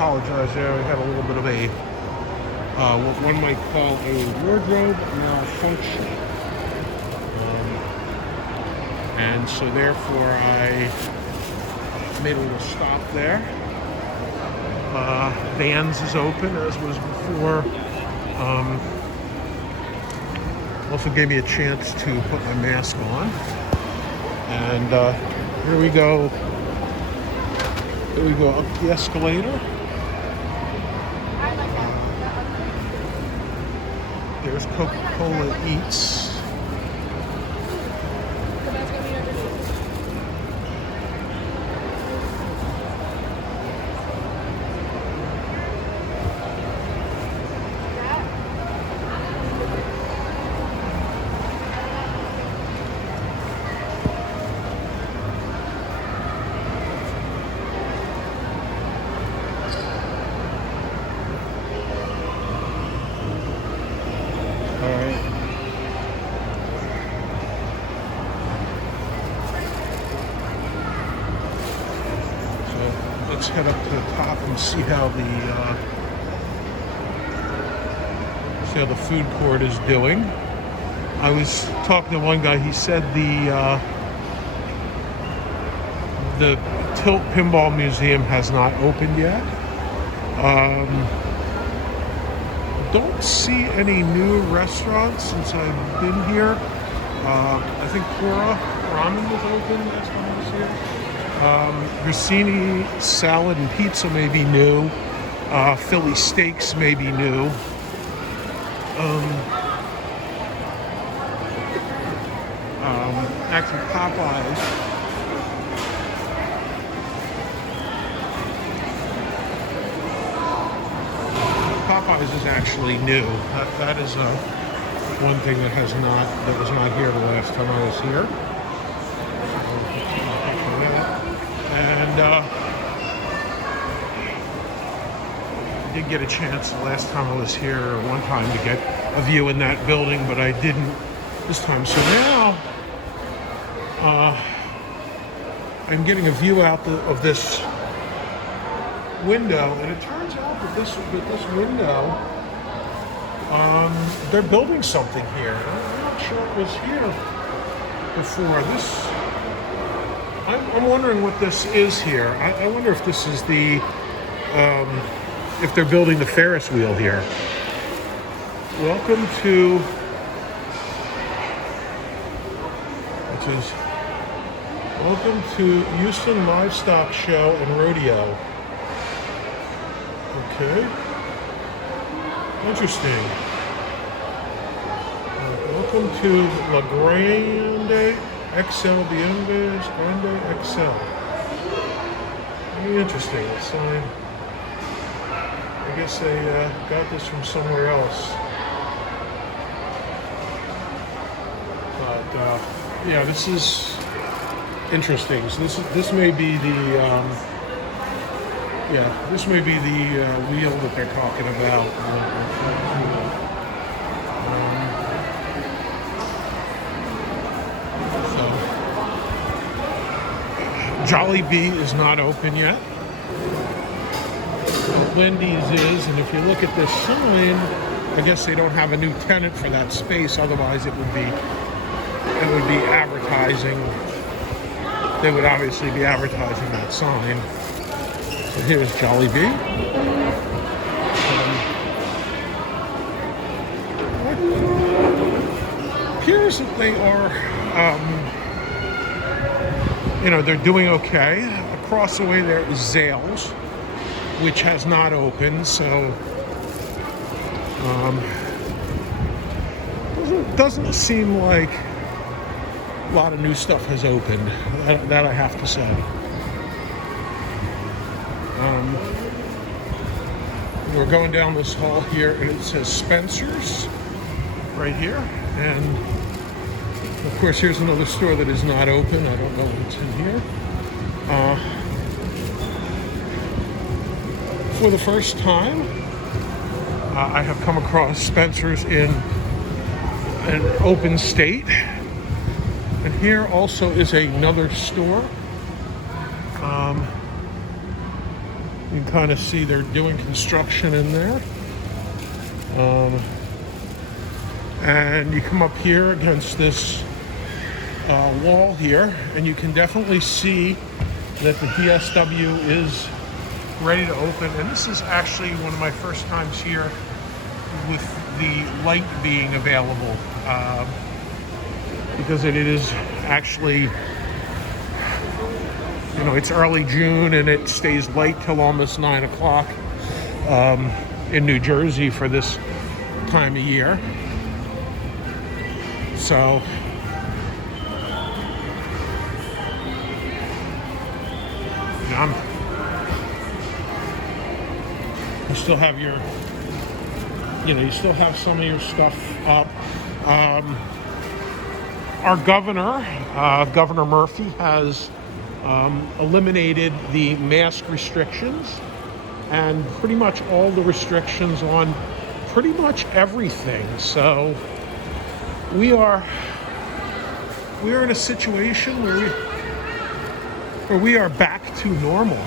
apologize there. I had a little bit of a what one might call a wardrobe malfunction. And so therefore I made a little stop there. Vans is open as was before. Also gave me a chance to put my mask on. And here we go. Here we go up the escalator. There's Coca-Cola Eats. Let's head up to the top and see how the food court is doing. I was talking to one guy. He said the Tilt Pinball Museum has not opened yet. Don't see any new restaurants since I've been here. I think Cora Ramen was open last time I was here. Grissini Salad and Pizza may be new. Philly Steaks may be new. Actually, Popeyes is actually new. That is one thing that was not here the last time I was here. And I did get a chance the last time I was here, one time, to get a view in that building, but I didn't this time. So now I'm getting a view out of this window, and it turns out that this window, they're building something here. I'm not sure it was here before. I'm wondering what this is here. I wonder if this is if they're building the Ferris wheel here. Welcome to Houston Livestock Show and Rodeo. Okay. Interesting. Welcome to La Grande XL Bienvenidos Grande XL. Very interesting. The sign. I guess they got this from somewhere else. But yeah, this is interesting. So this may be the wheel that they're talking about. Jollibee is not open yet. Wendy's is, and if you look at this sign, I guess they don't have a new tenant for that space. Otherwise, it would be advertising. They would obviously be advertising that sign. So here's Jollibee. Appears that they are, they're doing okay. Across the way there is Zales, which has not opened, so doesn't seem like a lot of new stuff has opened. That I have to say. We're going down this hall here, and it says Spencer's right here, and of course here's another store that is not open. I don't know what's in here. For the first time, I have come across Spencer's in an open state. And here also is another store. You can kind of see they're doing construction in there. And you come up here against this wall here, and you can definitely see that the DSW is ready to open. And this is actually one of my first times here with the light being available, because it is actually, you know, it's early June and it stays light till almost 9 o'clock in New Jersey for this time of year. So you still have your, you still have some of your stuff up. Our governor, Governor Murphy, has eliminated the mask restrictions and pretty much all the restrictions on pretty much everything. So we are in a situation where we are back to normal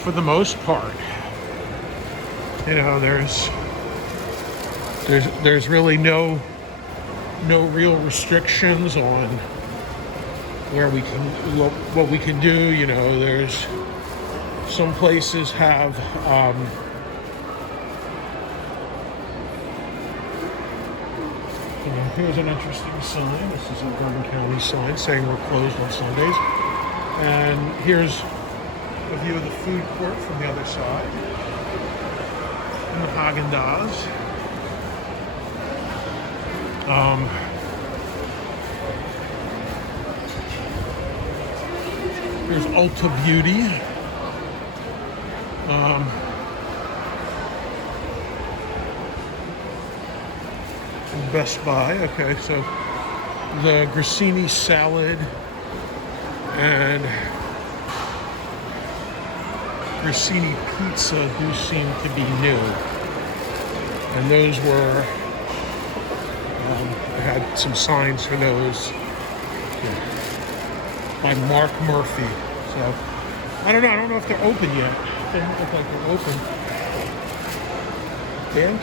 for the most part. You know, there's really no real restrictions on where we can, what we can do. You know, there's some places have here's an interesting sign. This is a Bourbon County sign saying we're closed on Sundays. And here's a view of the food court from the other side. And the Haagen-Dazs. Here's Ulta Beauty. Best Buy. Okay, so the Grissini salad and Grissini pizza do seem to be new, and those were I had some signs for those by Mark Murphy. So I don't know if they're open yet. They don't look like they're open. Band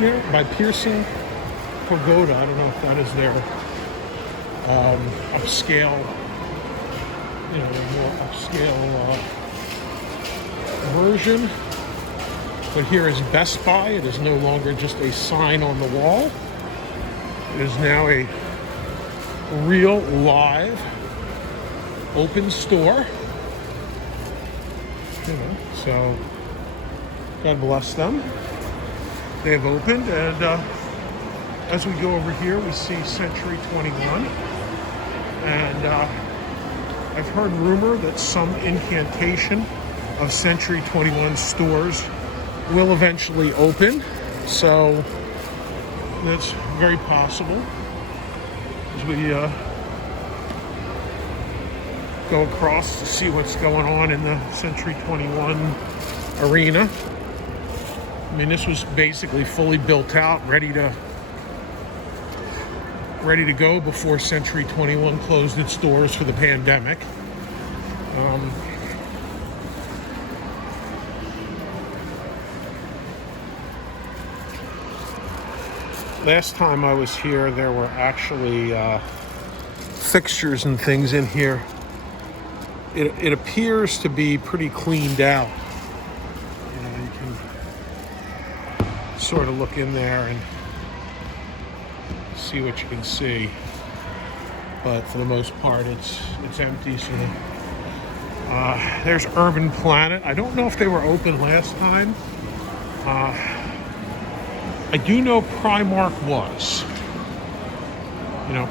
here by Pearson Pagoda. I don't know if that is their upscale, more upscale version. But here is Best Buy. It is no longer just a sign on the wall. It is now a real live open store. So God bless them. They have opened, and as we go over here, we see Century 21, and I've heard rumor that some incantation of Century 21 stores will eventually open, so that's very possible as we go across to see what's going on in the Century 21 arena. I mean, this was basically fully built out, ready to go before Century 21 closed its doors for the pandemic. Last time I was here, there were actually fixtures and things in here. It appears to be pretty cleaned out. You can sort of look in there and see what you can see, but for the most part it's empty. So there's Urban Planet. I don't know if they were open last time. I do know Primark was.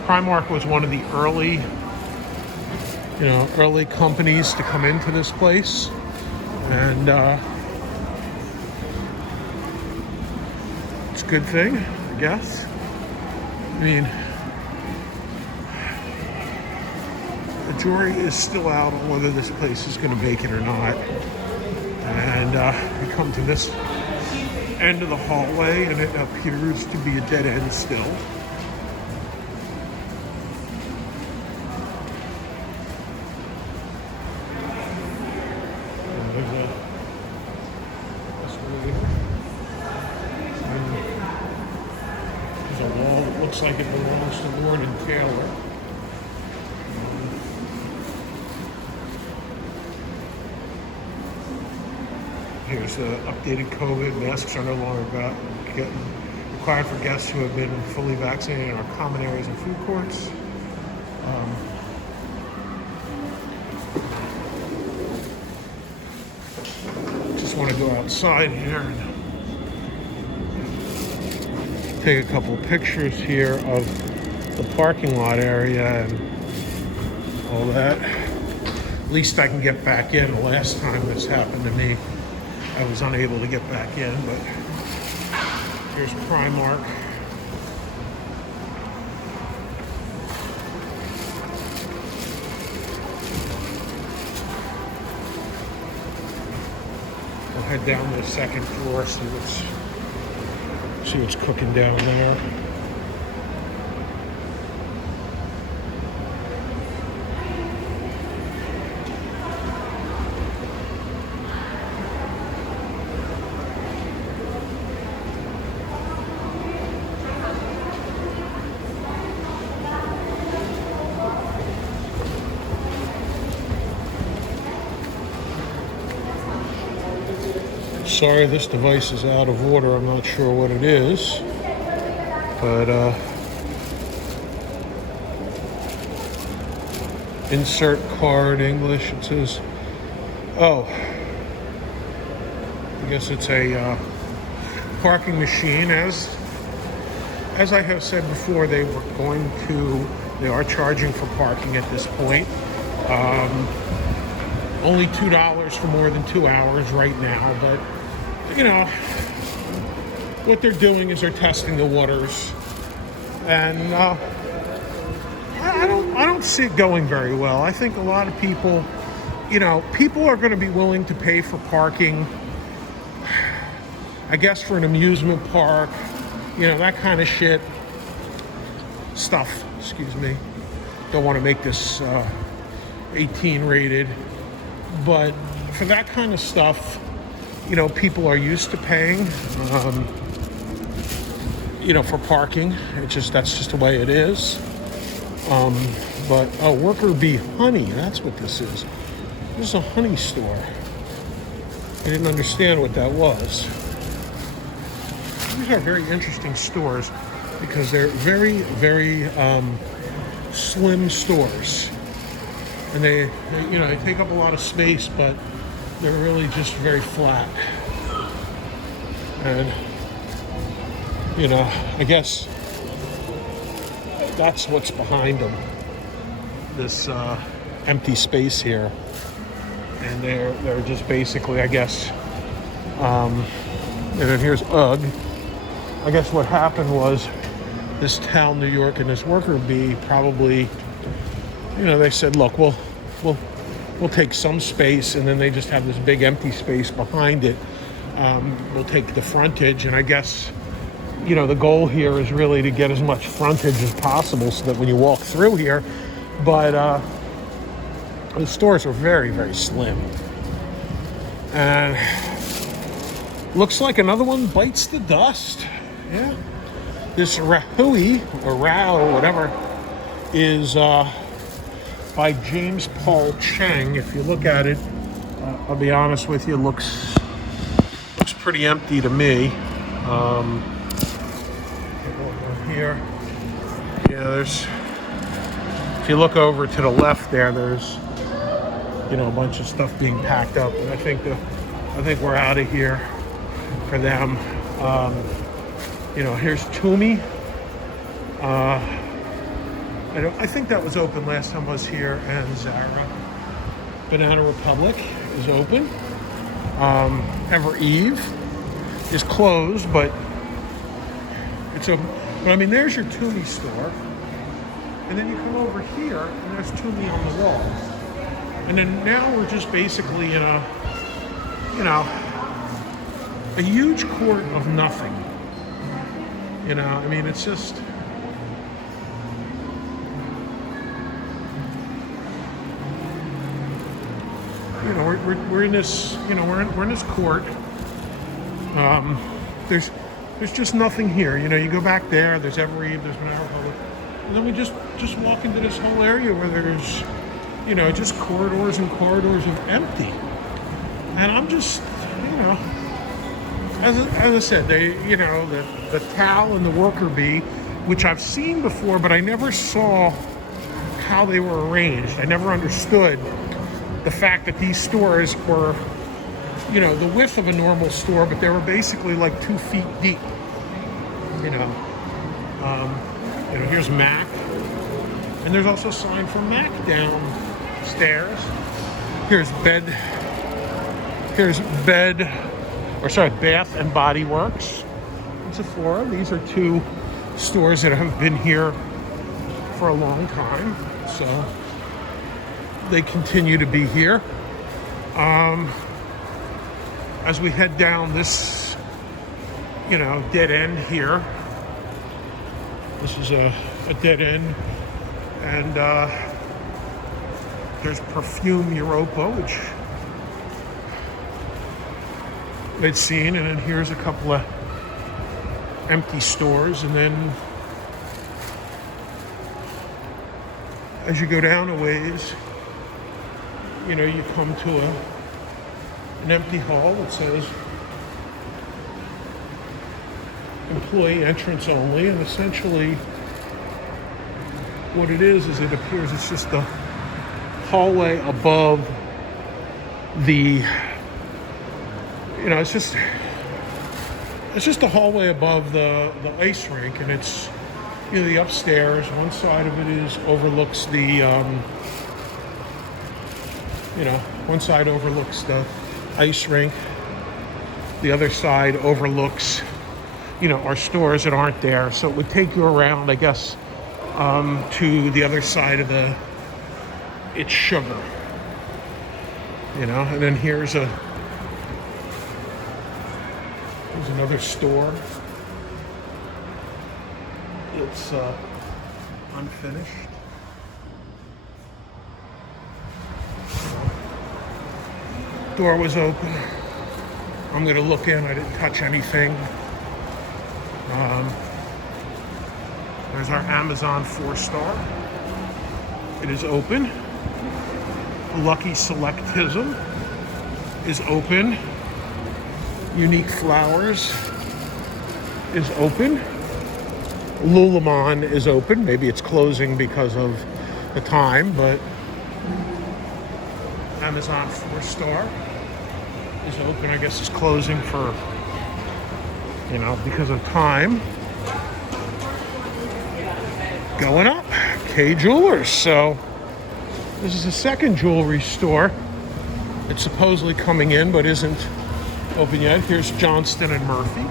Primark was one of the early companies to come into this place, and it's a good thing, I guess. I mean, the jury is still out on whether this place is going to make it or not. And we come to this end of the hallway, and it appears to be a dead end still. And there's a looks like it belongs to Lord and Taylor. Here's the updated COVID. Masks are no longer required for guests who have been fully vaccinated in our common areas and food courts. Just want to go outside here and take a couple pictures here of the parking lot area and all that. At least I can get back in. The last time this happened to me, I was unable to get back in, but here's Primark. We'll head down to the second floor, see what's cooking down there. Sorry, this device is out of order. I'm not sure what it is, but insert card English. It says, oh, I guess it's a parking machine. As I have said before, they are charging for parking at this point. Only $2 for more than 2 hours right now, but you know, what they're doing is they're testing the waters, and I don't see it going very well. I think a lot of people, people are going to be willing to pay for parking, I guess, for an amusement park, that kind of stuff. Excuse me. Don't want to make this 18 rated, but for that kind of stuff, people are used to paying, for parking. That's just the way it is. But Worker Bee Honey, that's what this is. This is a honey store. I didn't understand what that was. These are very interesting stores because they're very, very slim stores. And they take up a lot of space, but they're really just very flat. And, I guess that's what's behind them. This empty space here. And they're just basically, I guess, and then here's UGG. I guess what happened was this town, New York, and this Worker Bee probably, they said, look, we'll take some space, and then they just have this big empty space behind it. We'll take the frontage, and I guess, the goal here is really to get as much frontage as possible so that when you walk through here, but the stores are very, very slim. And looks like another one bites the dust. Yeah. This Rahui, or Rao, or whatever, is by James Paul Cheng. If you look at it, I'll be honest with you, looks pretty empty to me. Here, there's. If you look over to the left there's a bunch of stuff being packed up, and I think we're out of here for them. Here's Tumi. I think that was open last time I was here, and Zara. Banana Republic is open. Ever Eve is closed, but it's open. But I mean, there's your Tumi store, and then you come over here, and there's Tumi on the wall. And then now we're just basically in a huge court of nothing. I mean, it's just. We're in this, we're in this court. There's There's just nothing here. You know, you go back there, there's Evereve, there's Marigold. And then we just walk into this whole area where there's, you know, just corridors and corridors of empty. And I'm just, you know, as I said, they, you know, the towel and the worker bee, which I've seen before, but I never saw how they were arranged. I never understood the fact that these stores were, you know, the width of a normal store, but they were basically like 2 feet deep. You know, here's Mac, and there's also a sign for Mac downstairs. Here's Bath and Body Works and Sephora. These are 2 stores that have been here for a long time, so they continue to be here. As we head down this, you know, dead end here, this is a dead end, and there's Perfume Europa, which they'd seen, and then here's a couple of empty stores, and then as you go down a ways, you know, you come to an empty hall that says employee entrance only, and essentially what it is it appears it's just the hallway above the, you know, it's just a hallway above the ice rink, and it's, you know, the upstairs. One side of it overlooks the, you know, one side overlooks the ice rink. The other side overlooks, you know, our stores that aren't there. So it would take you around, I guess, to the other side of it's Sugar. You know, and then here's another store. It's unfinished. Door was open. I'm gonna look in. I didn't touch anything. There's our Amazon 4-star. It is open. Lucky Selectism is open. Unique Flowers is open. Lululemon is open. Maybe it's closing because of the time, but Amazon 4-star is open. I guess it's closing for, you know, because of time. Going up, Kay Jewelers. So this is the second jewelry store. It's supposedly coming in, but isn't open yet. Here's Johnston and Murphy.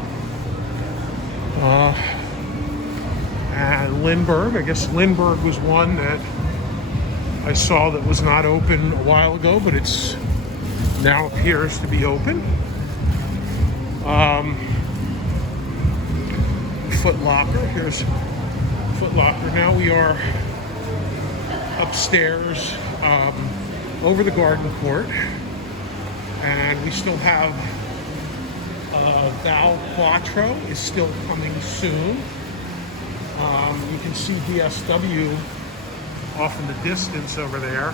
And Lindbergh. I guess Lindbergh was one that I saw that was not open a while ago, but it's now appears to be open. Foot Locker. Here's Foot Locker. Now we are upstairs over the garden court, and we still have Val Quattro is still coming soon. You can see DSW off in the distance over there,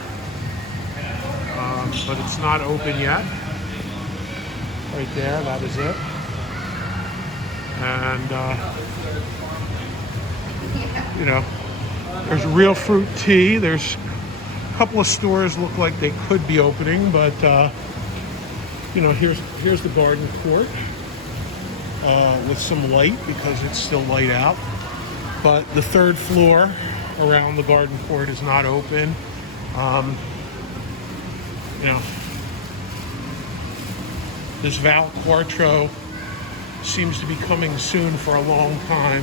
but it's not open yet. Right there, that is it. And you know, there's Real Fruit Tea. There's a couple of stores look like they could be opening, but you know, here's the garden court with some light because it's still light out. But the third floor around the garden court is not open. You know, this Val Quattro seems to be coming soon for a long time.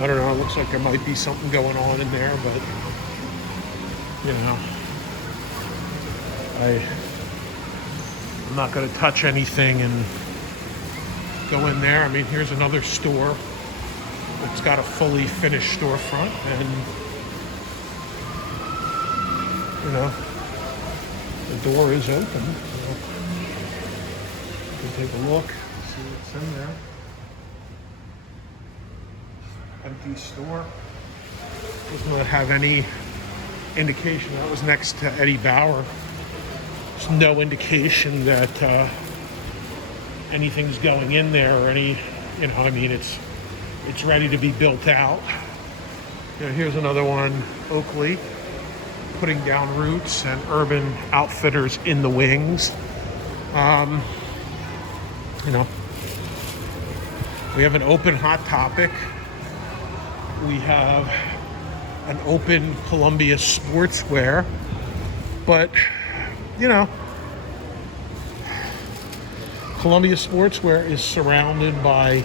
I don't know, it looks like there might be something going on in there, but you know, I'm not going to touch anything and go in there. I mean, here's another store. It's got a fully finished storefront, and you know, the door is open. So can take a look, see what's in there. Empty store. Does not have any indication. That was next to Eddie Bauer. There's no indication that anything's going in there or any, I mean, it's ready to be built out. Here's another one, Oakley, putting down roots, and Urban Outfitters in the wings. We have an open Hot Topic. We have an open Columbia Sportswear, but Columbia Sportswear is surrounded by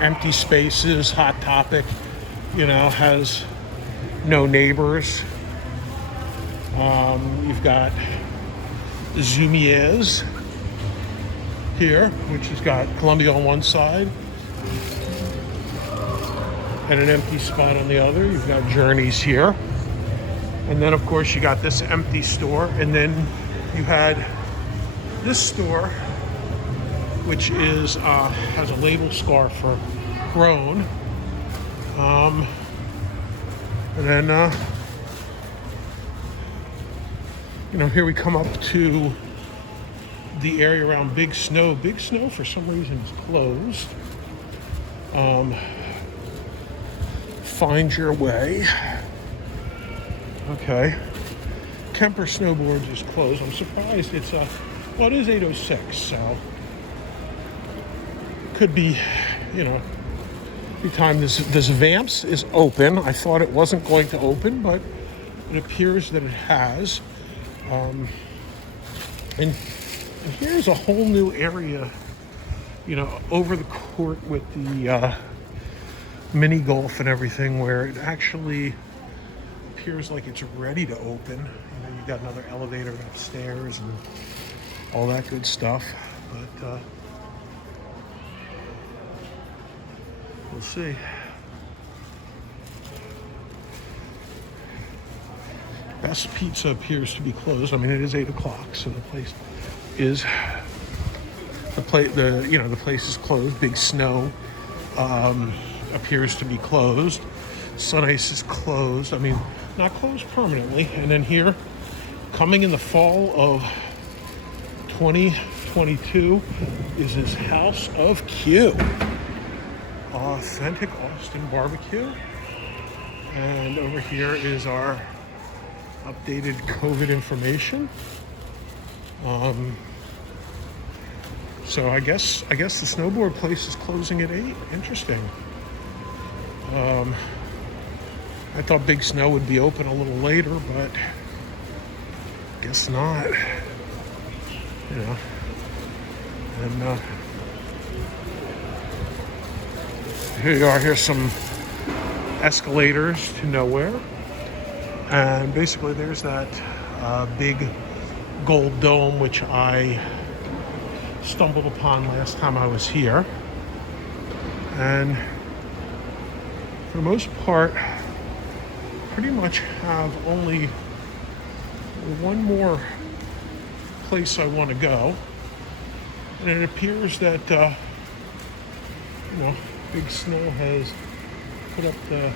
empty spaces. Hot Topic has no neighbors. You've got Zoomies here, which has got Columbia on one side and an empty spot on the other. You've got Journeys here. And then, of course, you got this empty store. And then you had this store, which is has a label scarf for Grown. And then, here we come up to the area around Big Snow. Big Snow, for some reason, is closed. Find Your Way. Okay. Kemper Snowboards is closed. I'm surprised it's it is 8:06, so could be, the time. This Vamps is open. I thought it wasn't going to open, but it appears that it has. And here's a whole new area, over the court with the mini golf and everything, where it actually appears like it's ready to open. You've got another elevator upstairs and all that good stuff, but we'll see. Best Pizza appears to be closed. I mean, it is 8 o'clock, so the place is the place is closed. Big Snow appears to be closed. Sun Ice is closed. I mean, not closed permanently. And then here, coming in the fall of 2022, is this House of Q. Authentic Austin barbecue. And over here is our updated COVID information. So I guess the snowboard place is closing at 8. Interesting. I thought Big Snow would be open a little later, but guess not. And here you are. Here's some escalators to nowhere. And basically there's that big gold dome, which I stumbled upon last time I was here. And for the most part, pretty much have only one more place I want to go. And it appears that, Big Snow has put up the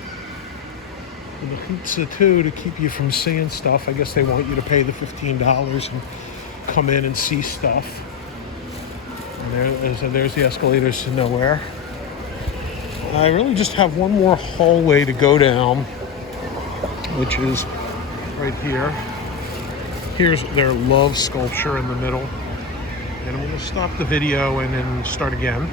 pizza too to keep you from seeing stuff. I guess they want you to pay the $15 and come in and see stuff. And there's the escalators to nowhere. I really just have one more hallway to go down, which is right here. Here's their love sculpture in the middle. And I'm going to stop the video and then start again.